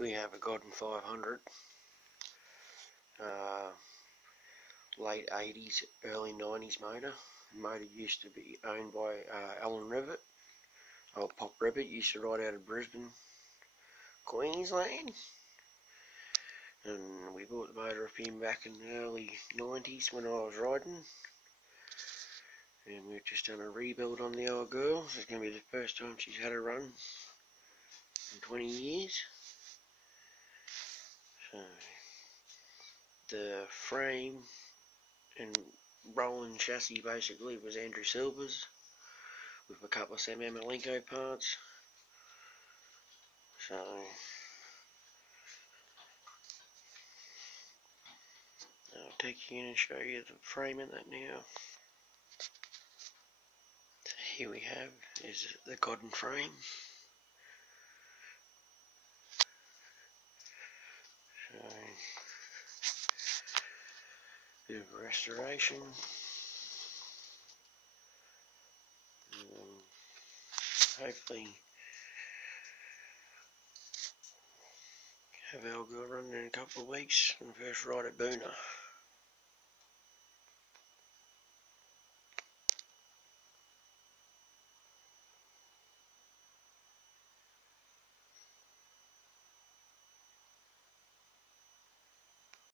We have a Godden 500, late 80s, early 90s motor. The motor used to be owned by Allan Rivett. Allan Pop Rivett used to ride out of Brisbane, Queensland. And we bought the motor off him back in the early 90s when I was riding. And we've just done a rebuild on the old girl. This is going to be the first time she's had a run in 20 years. So, the frame and rolling chassis basically was Andrew Silver's with a couple of Sam Ermolenko parts. So, I'll take you in and show you the frame in that now. So here we have is the Godden frame. So, bit of restoration. Hopefully have our girl running in a couple of weeks when we first ride at Boona.